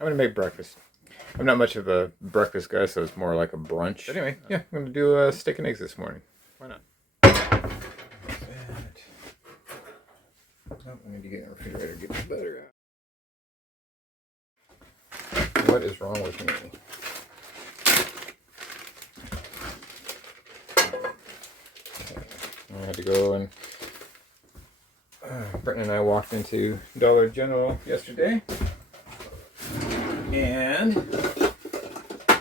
I'm gonna make breakfast. I'm not much of a breakfast guy, so it's more like a brunch. But anyway, yeah, I'm gonna do steak and eggs this morning. Why not? Oh, I need to get in the refrigerator, get the butter out. What is wrong with me? I had to go and Brenton and I walked into Dollar General yesterday and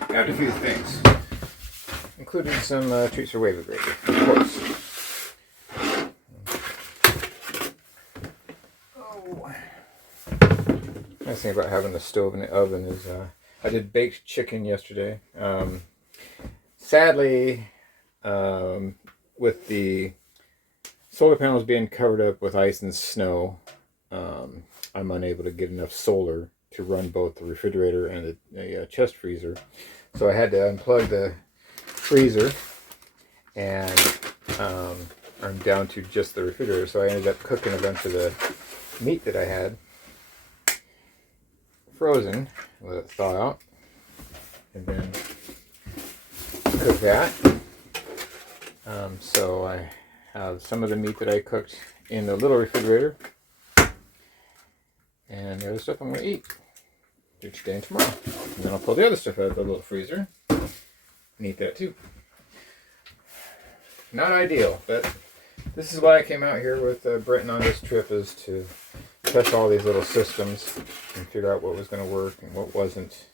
got a few things, including some treats for Wavy Baby, of course. Oh. Nice thing about having the stove and the oven is I did baked chicken yesterday. Sadly, with the solar panels being covered up with ice and snow, I'm unable to get enough solar to run both the refrigerator and the chest freezer. So I had to unplug the freezer, and I'm down to just the refrigerator. So I ended up cooking a bunch of the meat that I had frozen, let it thaw out, and then cook that. So I have some of the meat that I cooked in the little refrigerator, and the other stuff I'm going to eat today and tomorrow. And then I'll pull the other stuff out of the little freezer and eat that too. Not ideal, but this is why I came out here with Brenton on this trip, is to test all these little systems and figure out what was going to work and what wasn't.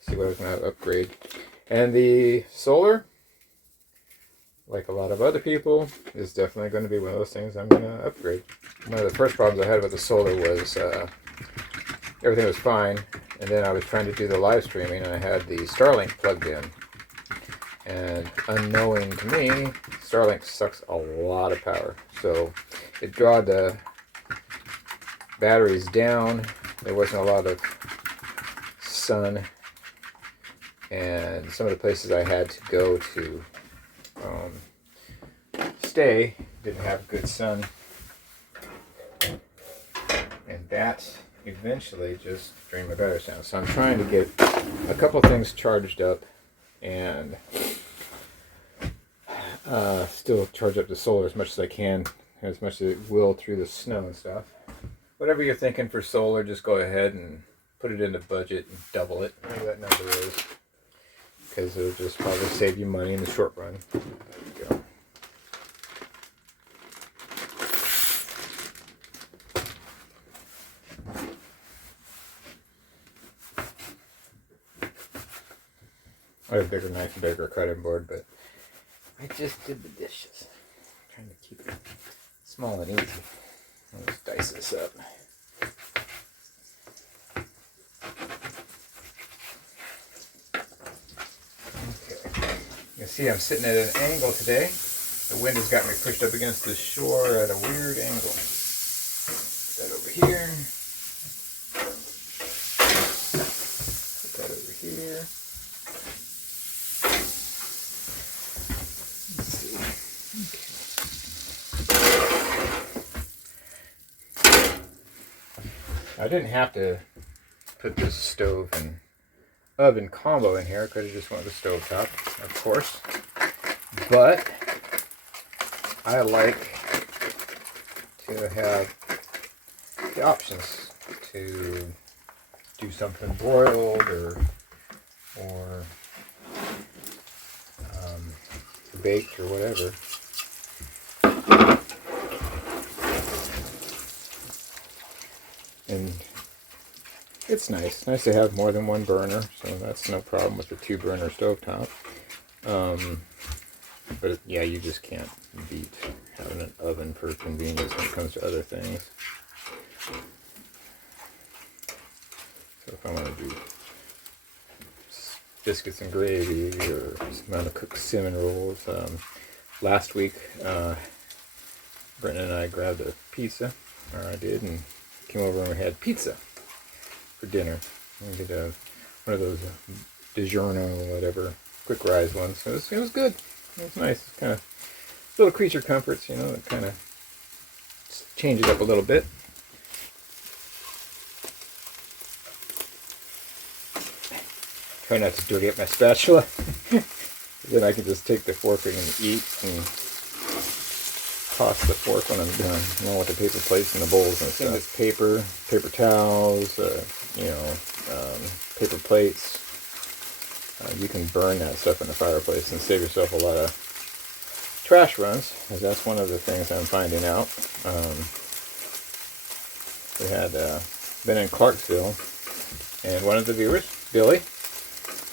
See what I was going to upgrade. And the solar, like a lot of other people, is definitely going to be one of those things I'm going to upgrade. One of the first problems I had with the solar was everything was fine, and then I was trying to do the live streaming, and I had the Starlink plugged in. And unknowing to me, Starlink sucks a lot of power. So it drawed the batteries down. There wasn't a lot of sun, and some of the places I had to go to stay didn't have good sun, and that eventually just drained my batteries down. So I'm trying to get a couple things charged up and still charge up the solar as much as I can, as much as it will through the snow and stuff. Whatever you're thinking for solar, just go ahead and put it in the budget and double it, whatever that number is, because it'll just probably save you money in the short run. There you go. I have a bigger knife and bigger cutting board, but I just did the dishes. I'm trying to keep it small and easy. I'll just dice this up. Okay. You can see I'm sitting at an angle today. The wind has got me pushed up against the shore at a weird angle. Put that over here. Put that over here. I didn't have to put this stove and oven combo in here. I could have just went with the stovetop, of course. But I like to have the options to do something broiled or baked or whatever. And it's nice to have more than one burner, so that's no problem with the 2-burner stovetop. But yeah, you just can't beat having an oven for convenience when it comes to other things. So if I want to do biscuits and gravy, or I'm going to cook cinnamon rolls. Last week, Brenton and I grabbed a pizza, or I did, and came over and we had pizza for dinner. We did one of those DiGiorno or whatever, quick rise ones. So it was good. It was nice. It's kind of little creature comforts, you know, it kind of changes up a little bit. Try not to dirty up my spatula. Then I can just take the fork and eat and toss the fork when I'm done, along with the paper plates and the bowls and stuff. This paper towels, paper plates. You can burn that stuff in the fireplace and save yourself a lot of trash runs, because that's one of the things I'm finding out. We had been in Clarksville, and one of the viewers, Billy,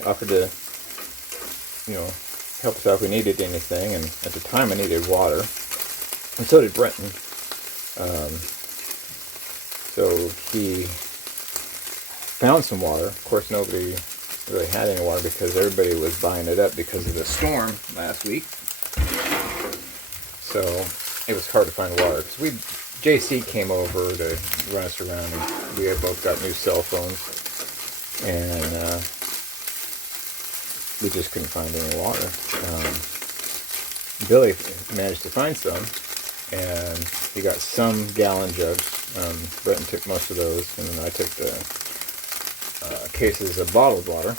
offered to, help us out if we needed anything, and at the time I needed water, and so did Brenton. So he found some water. Of course, nobody really had any water because everybody was buying it up because of the storm last week. So it was hard to find water. Because JC came over to run us around, and we had both got new cell phones, and we just couldn't find any water. Billy managed to find some, and he got some gallon jugs. Brenton took most of those, and then I took the cases of bottled water.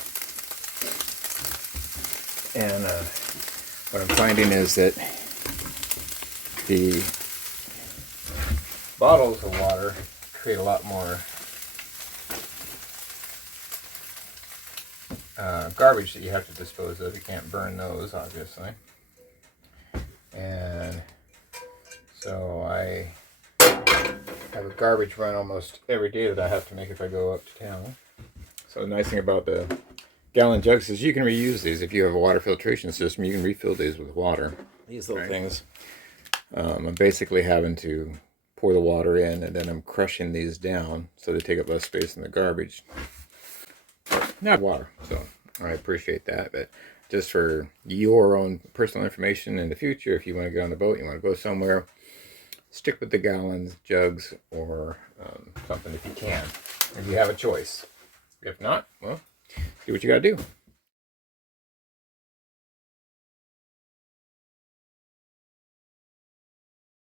And what I'm finding is that the bottles of water create a lot more garbage that you have to dispose of. You can't burn those, obviously. And so I have a garbage run almost every day that I have to make if I go up to town. So the nice thing about the gallon jugs is you can reuse these. If you have a water filtration system, you can refill these with water. These little things. I'm basically having to pour the water in, and then I'm crushing these down so they take up less space in the garbage. Not water, so I appreciate that. But just for your own personal information in the future, if you want to get on the boat, you want to go somewhere, stick with the gallons, jugs, or something if you can. If you have a choice. If not, well, do what you got to do.